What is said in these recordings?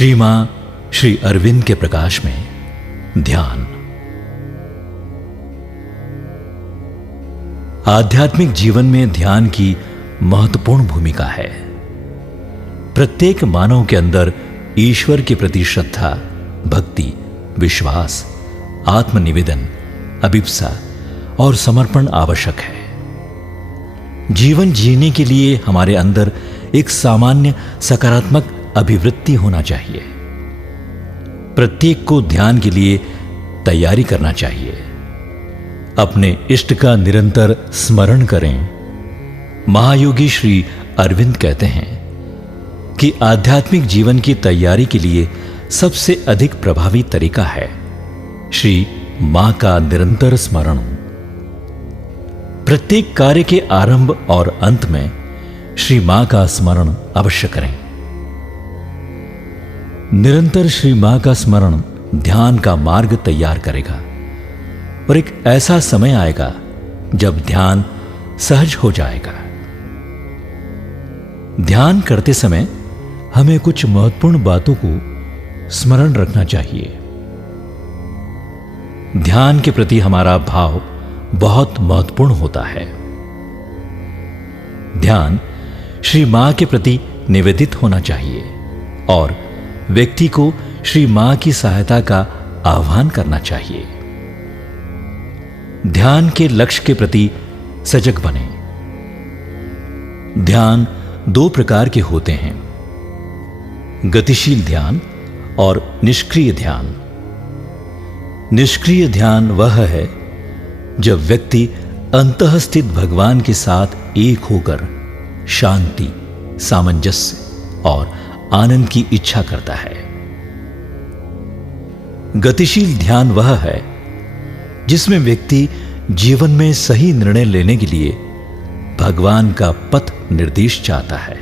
श्री मां श्री अरविंद के प्रकाश में ध्यान। आध्यात्मिक जीवन में ध्यान की महत्वपूर्ण भूमिका है। प्रत्येक मानव के अंदर ईश्वर के प्रति श्रद्धा, भक्ति, विश्वास, आत्मनिवेदन, अभिप्सा और समर्पण आवश्यक है। जीवन जीने के लिए हमारे अंदर एक सामान्य सकारात्मक अभिवृत्ति होना चाहिए। प्रत्येक को ध्यान के लिए तैयारी करना चाहिए। अपने इष्ट का निरंतर स्मरण करें। महायोगी श्री अरविंद कहते हैं कि आध्यात्मिक जीवन की तैयारी के लिए सबसे अधिक प्रभावी तरीका है श्री मां का निरंतर स्मरण। प्रत्येक कार्य के आरंभ और अंत में श्री मां का स्मरण अवश्य करें। निरंतर श्री मां का स्मरण ध्यान का मार्ग तैयार करेगा और एक ऐसा समय आएगा जब ध्यान सहज हो जाएगा। ध्यान करते समय हमें कुछ महत्वपूर्ण बातों को स्मरण रखना चाहिए। ध्यान के प्रति हमारा भाव बहुत महत्वपूर्ण होता है। ध्यान श्री मां के प्रति निवेदित होना चाहिए और व्यक्ति को श्री मां की सहायता का आह्वान करना चाहिए। ध्यान के लक्ष्य के प्रति सजग बने। ध्यान दो प्रकार के होते हैं, गतिशील ध्यान और निष्क्रिय ध्यान। निष्क्रिय ध्यान वह है जब व्यक्ति अंतःस्थित भगवान के साथ एक होकर शांति, सामंजस्य और आनंद की इच्छा करता है। गतिशील ध्यान वह है जिसमें व्यक्ति जीवन में सही निर्णय लेने के लिए भगवान का पथ निर्देश चाहता है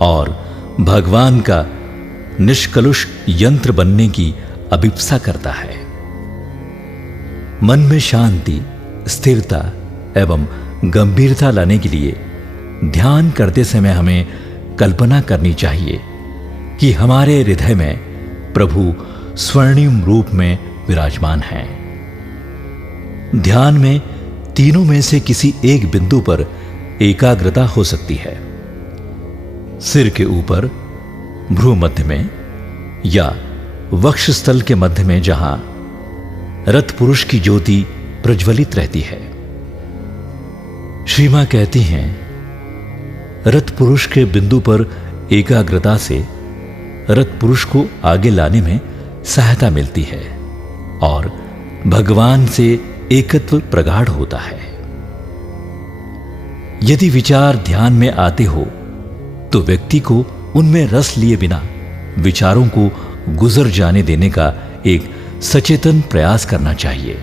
और भगवान का निष्कलुष यंत्र बनने की अभिप्सा करता है। मन में शांति, स्थिरता एवं गंभीरता लाने के लिए ध्यान करते समय हमें कल्पना करनी चाहिए कि हमारे हृदय में प्रभु स्वर्णिम रूप में विराजमान हैं। ध्यान में तीनों में से किसी एक बिंदु पर एकाग्रता हो सकती है। सिर के ऊपर, भ्रू मध्य में या वक्षस्थल के मध्य में, जहां रथ पुरुष की ज्योति प्रज्वलित रहती है। श्री मां कहती हैं, रथ पुरुष के बिंदु पर एकाग्रता से रथ पुरुष को आगे लाने में सहायता मिलती है और भगवान से एकत्व प्रगाढ़ होता है। यदि विचार ध्यान में आते हो तो व्यक्ति को उनमें रस लिए बिना विचारों को गुजर जाने देने का एक सचेतन प्रयास करना चाहिए।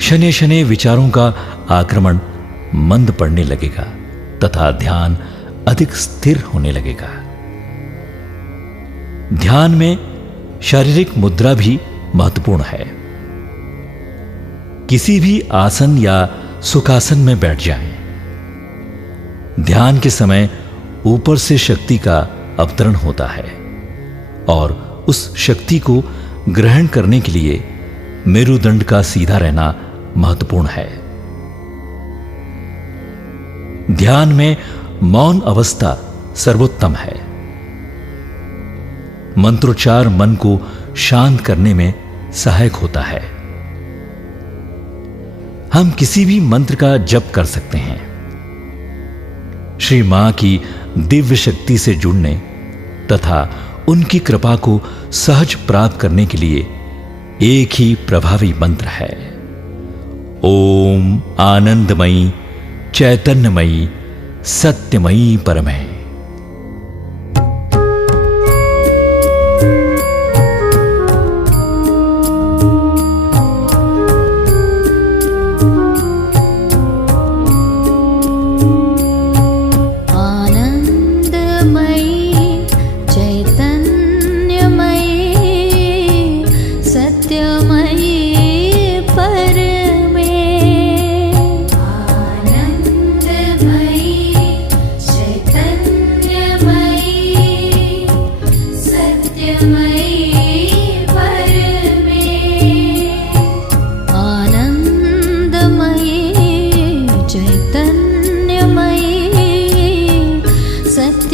शनै शनै विचारों का आक्रमण मंद पड़ने लगेगा तथा ध्यान अधिक स्थिर होने लगेगा। ध्यान में शारीरिक मुद्रा भी महत्वपूर्ण है। किसी भी आसन या सुखासन में बैठ जाएं। ध्यान के समय ऊपर से शक्ति का अवतरण होता है और उस शक्ति को ग्रहण करने के लिए मेरुदंड का सीधा रहना महत्वपूर्ण है। ध्यान में मौन अवस्था सर्वोत्तम है। मंत्रोच्चार मन को शांत करने में सहायक होता है। हम किसी भी मंत्र का जप कर सकते हैं। श्री मां की दिव्य शक्ति से जुड़ने तथा उनकी कृपा को सहज प्राप्त करने के लिए एक ही प्रभावी मंत्र है, ओम आनंदमयी चैतन्यमयी सत्यमयी परमय। आनंदमयी चैतन्य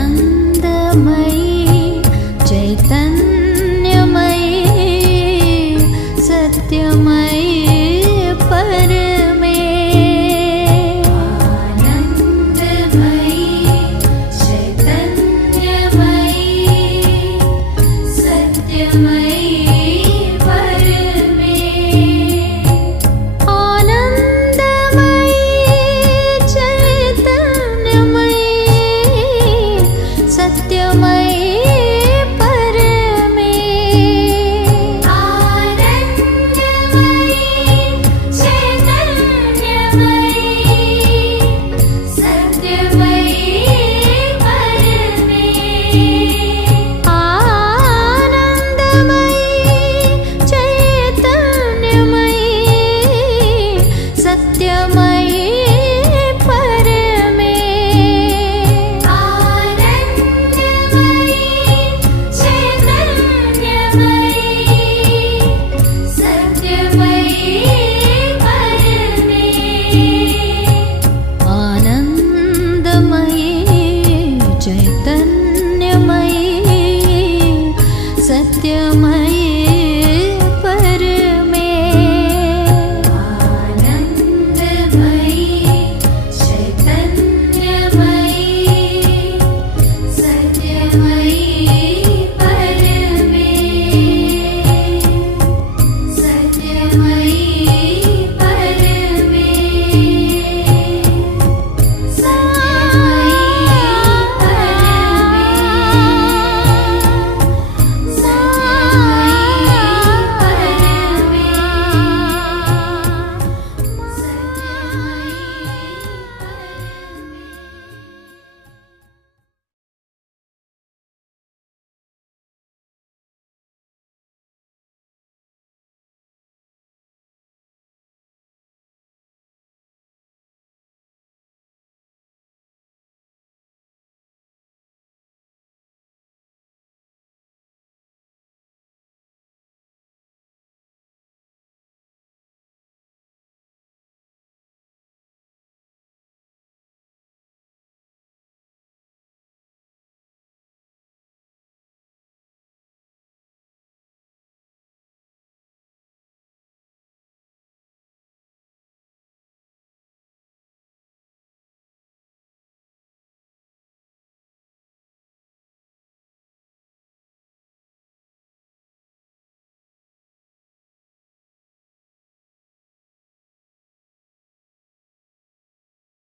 आनंदमय